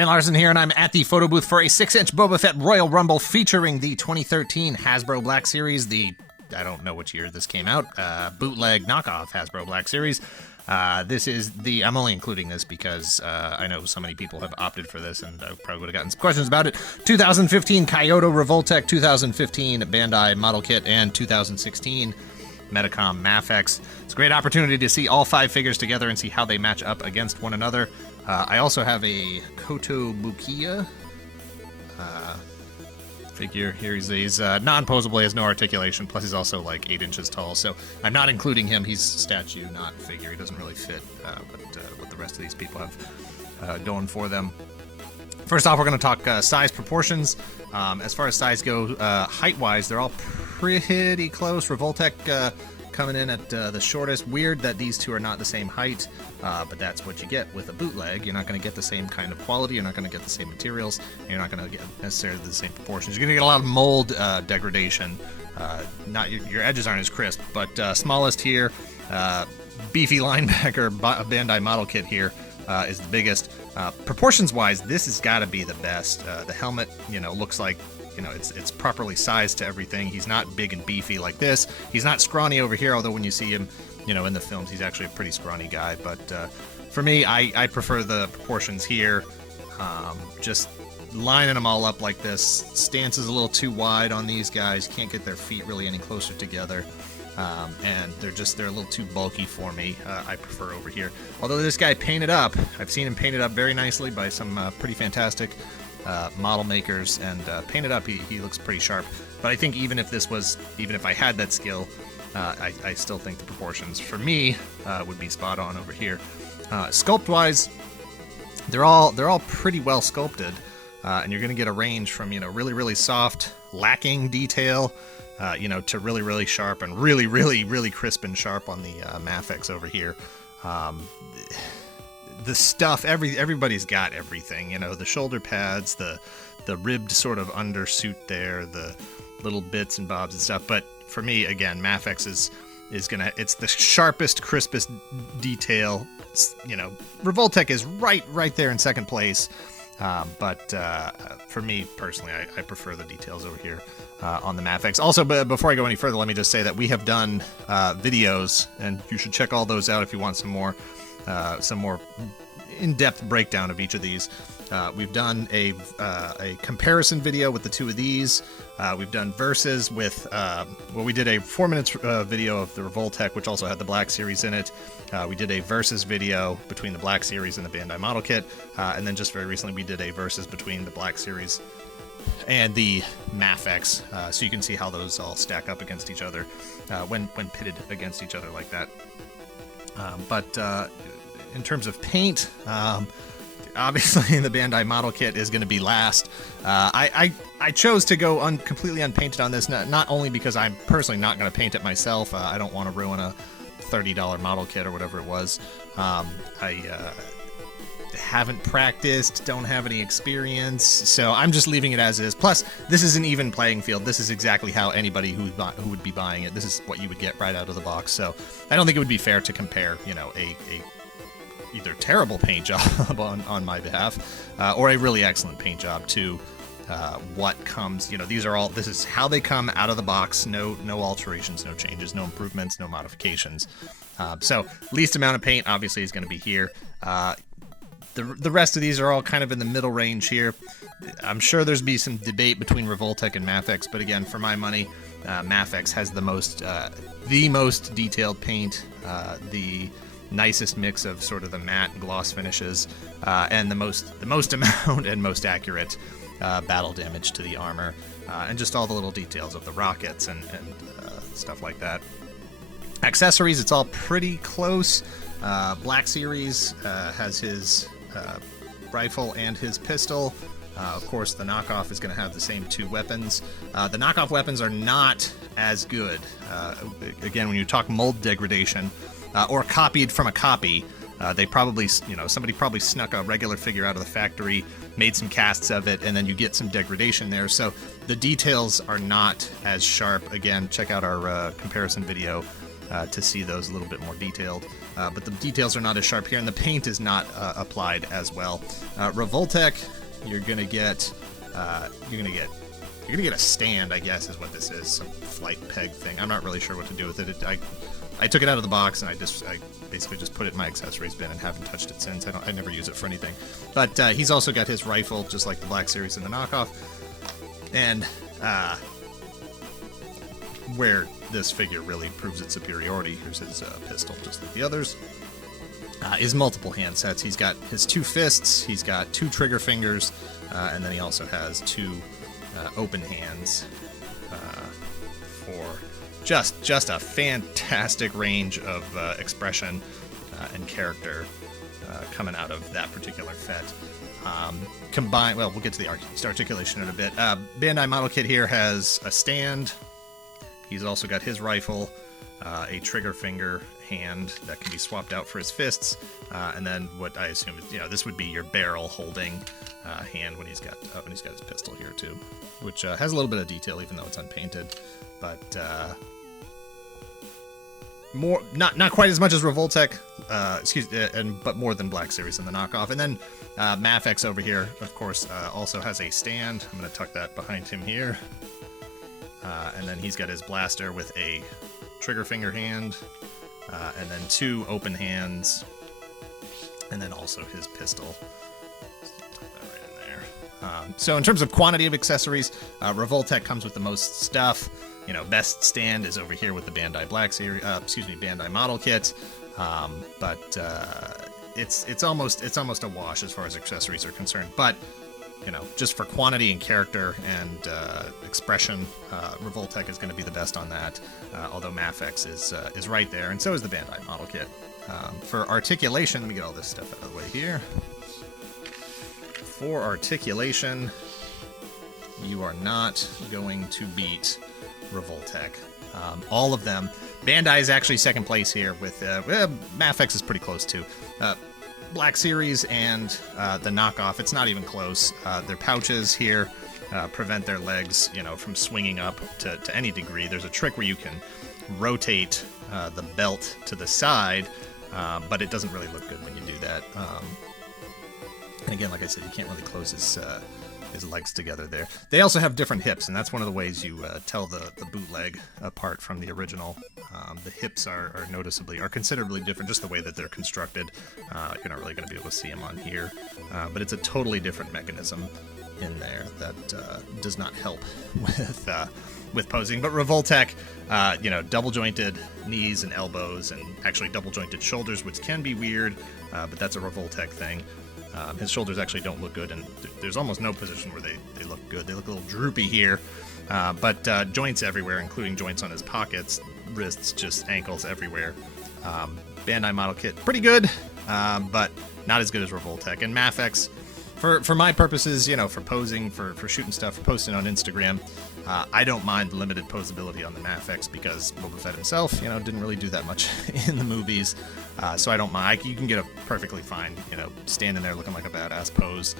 Dan Larson here, and I'm at the photo booth for a 6-inch Boba Fett Royal Rumble featuring the 2013 Hasbro Black Series, I don't know which year this came out, bootleg knockoff Hasbro Black Series. This is I'm only including this because I know so many people have opted for this, and I probably would have gotten some questions about it. 2015 Kyoto Revoltech, 2015 Bandai model kit, and 2016 Metacom Mafex. It's a great opportunity to see all 5 figures together and see how they match up against one another. I also have a Photobooth figure. Here he's non-posable, he has no articulation, plus he's also like 8 inches tall, so I'm not including him. He's statue, not figure. He doesn't really fit what the rest of these people have going for them. First off, we're going to talk size proportions. As far as size go, height-wise, they're all pretty close. Revoltech coming in at the shortest. Weird that these two are not the same height, but that's what you get with a bootleg. You're not going to get the same kind of quality, you're not going to get the same materials, and you're not going to get necessarily the same proportions. You're going to get a lot of mold degradation. Not your edges aren't as crisp, but smallest here, beefy linebacker Bandai model kit here is the biggest. Proportions-wise, this has got to be the best. The helmet, looks like it's properly sized to everything. He's not big and beefy like this. He's not scrawny over here, although when you see him, in the films, he's actually a pretty scrawny guy. But for me, I prefer the proportions here. Just lining them all up like this. Stance is a little too wide on these guys. Can't get their feet really any closer together. And they're a little too bulky for me. I prefer over here. Although this guy painted up, I've seen him painted up very nicely by some pretty fantastic model makers, and painted up, he looks pretty sharp. But I think even if I had that skill, I still think the proportions for me would be spot on over here. Sculpt wise, they're all pretty well sculpted, and you're going to get a range from really, really soft, lacking detail, to really, really sharp and really, really, really crisp and sharp on the Mafex over here. The stuff, everybody's got everything, the shoulder pads, the ribbed sort of undersuit there, the little bits and bobs and stuff. But for me, again, Mafex it's the sharpest, crispest detail. Revoltech is right there in second place. But for me personally, I prefer the details over here on the Mafex. Also, but before I go any further, let me just say that we have done videos, and you should check all those out if you want some more in-depth breakdown of each of these. We've done a comparison video with the two of these. We've done versus with, we did a 4 minutes video of the Revoltech, which also had the Black Series in it. We did a versus video between the Black Series and the Bandai model kit. And then just very recently we did a versus between the Black Series and the Mafex. So you can see how those all stack up against each other when pitted against each other like that. But in terms of paint, obviously the Bandai model kit is going to be last. I chose to go completely unpainted on this, not only because I'm personally not going to paint it myself. I don't want to ruin a $30 model kit or whatever it was. I haven't practiced, don't have any experience, so I'm just leaving it as is. Plus, this is an even playing field. This is exactly how anybody who would be buying it, this is what you would get right out of the box. So I don't think it would be fair to compare, a either terrible paint job on my behalf or a really excellent paint job to what comes. This is how they come out of the box. No alterations, no changes, no improvements, no modifications. So least amount of paint obviously is going to be here. The rest of these are all kind of in the middle range here. I'm sure there's be some debate between Revoltech and Mafex, but again, for my money, Mafex has the most detailed paint, the nicest mix of sort of the matte and gloss finishes, and the most amount and most accurate battle damage to the armor, and just all the little details of the rockets and stuff like that. Accessories, it's all pretty close. Black Series has his rifle and his pistol. Of course, the knockoff is going to have the same 2 weapons. The knockoff weapons are not as good. Again, when you talk mold degradation, or copied from a copy, they probably, somebody probably snuck a regular figure out of the factory, made some casts of it, and then you get some degradation there. So the details are not as sharp. Again, check out our comparison video to see those a little bit more detailed. But the details are not as sharp here, and the paint is not applied as well. Revoltech, you're gonna get a stand, I guess, is what this is. Some flight peg thing. I'm not really sure what to do with it. I took it out of the box and I basically just put it in my accessories bin and haven't touched it since. I never use it for anything. But he's also got his rifle, just like the Black Series and the knockoff. And where this figure really proves its superiority, here's his pistol, just like the others, is multiple hand sets. He's got his 2 fists, he's got 2 trigger fingers, and then he also has 2 open hands for just a fantastic range of expression and character coming out of that particular Fett. Combined, well, we'll get to the articulation in a bit. Bandai model kit here has a stand. He's also got his rifle, a trigger finger hand that can be swapped out for his fists, and then what I assume is, this would be your barrel holding hand when he's got his pistol here too, which has a little bit of detail even though it's unpainted, but more not quite as much as Revoltech, but more than Black Series and the knockoff. And then Mafex over here, of course, also has a stand. I'm going to tuck that behind him here. And then he's got his blaster with a trigger finger hand, and then 2 open hands, and then also his pistol. Tuck that right in there. So in terms of quantity of accessories, Revoltech comes with the most stuff. Best stand is over here with the Bandai Black Series, Bandai model kit. But it's almost a wash as far as accessories are concerned. But just for quantity and character and expression, Revoltech is going to be the best on that. Although Mafex is right there, and so is the Bandai model kit. For articulation, let me get all this stuff out of the way here. For articulation, you are not going to beat Revoltech. All of them. Bandai is actually second place here with Mafex is pretty close too. Black Series and the knockoff, it's not even close. Their pouches here prevent their legs, from swinging up to any degree. There's a trick where you can rotate the belt to the side, but it doesn't really look good when you do that. And again, like I said, you can't really close his legs together there. They also have different hips, and that's one of the ways you tell the bootleg apart from the original. The hips are considerably different, just the way that they're constructed. You're not really going to be able to see them on here, but it's a totally different mechanism in there that does not help with posing. But Revoltech, double jointed knees and elbows, and actually double jointed shoulders, which can be weird, but that's a Revoltech thing. His shoulders actually don't look good, and there's almost no position where they look good. They look a little droopy here, but joints everywhere, including joints on his pockets, wrists, just ankles everywhere. Bandai model kit, pretty good, but not as good as Revoltech. And Mafex, for my purposes, for posing, for shooting stuff, for posting on Instagram, I don't mind the limited posability on the Mafex because Boba Fett himself, didn't really do that much in the movies. So I don't mind. You can get a perfectly fine, standing there looking like a badass pose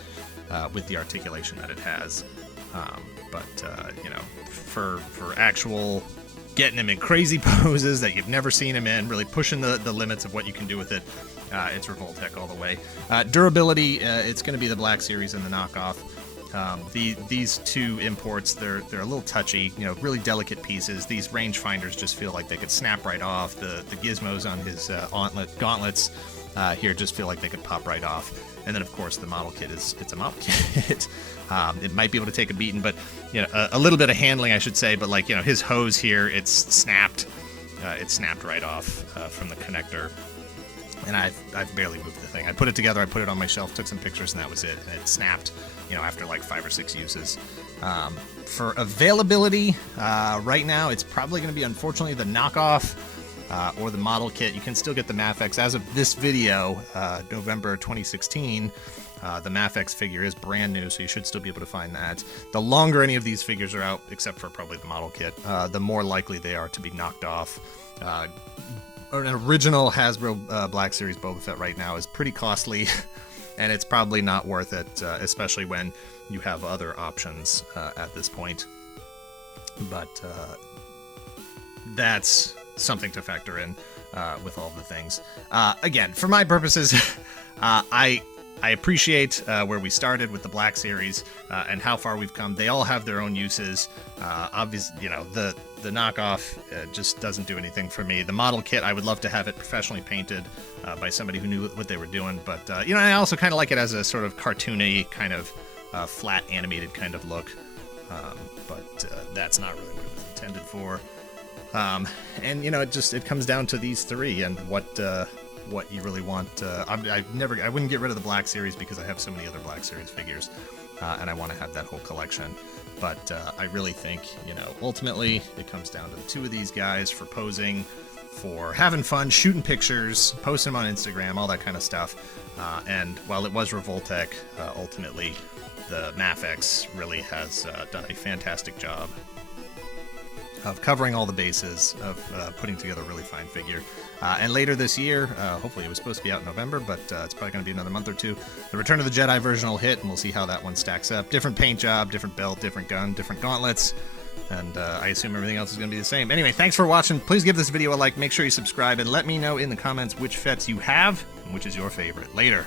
with the articulation that it has. But for actual getting him in crazy poses that you've never seen him in, really pushing the limits of what you can do with it, it's Revoltech all the way. Durability, it's going to be the Black Series and the knockoff. These 2 imports, they're a little touchy, really delicate pieces. These rangefinders just feel like they could snap right off. The gizmos on his gauntlets here just feel like they could pop right off. And then, of course, the model kit it's a model kit. It might be able to take a beating, but a little bit of handling, I should say. But his hose here, it's snapped. It snapped right off from the connector. And I've barely moved the thing. I put it together, I put it on my shelf, took some pictures, and that was it. And it snapped, after like 5 or 6 uses. For availability, right now, it's probably going to be, unfortunately, the knockoff or the model kit. You can still get the Mafex. As of this video, November 2016, the Mafex figure is brand new, so you should still be able to find that. The longer any of these figures are out, except for probably the model kit, the more likely they are to be knocked off. An original Hasbro Black Series Boba Fett right now is pretty costly, and it's probably not worth it, especially when you have other options at this point. But that's something to factor in with all of the things. Again, for my purposes, I appreciate where we started with the Black Series and how far we've come. They all have their own uses. Obviously, the knockoff just doesn't do anything for me. The model kit, I would love to have it professionally painted by somebody who knew what they were doing. But, I also kind of like it as a sort of cartoony, kind of flat animated kind of look. But that's not really what it was intended for. And, it comes down to these three and what you really want. I wouldn't get rid of the Black Series because I have so many other Black Series figures, and I want to have that whole collection. But I really think, ultimately it comes down to the two of these guys for posing, for having fun, shooting pictures, posting them on Instagram, all that kind of stuff. And while it was Revoltech, ultimately the Mafex really has done a fantastic job of covering all the bases, of putting together a really fine figure. And later this year, hopefully it was supposed to be out in November, but it's probably going to be another month or two, the Return of the Jedi version will hit, and we'll see how that one stacks up. Different paint job, different belt, different gun, different gauntlets, and I assume everything else is going to be the same. Anyway, thanks for watching. Please give this video a like, make sure you subscribe, and let me know in the comments which Fetts you have, and which is your favorite. Later.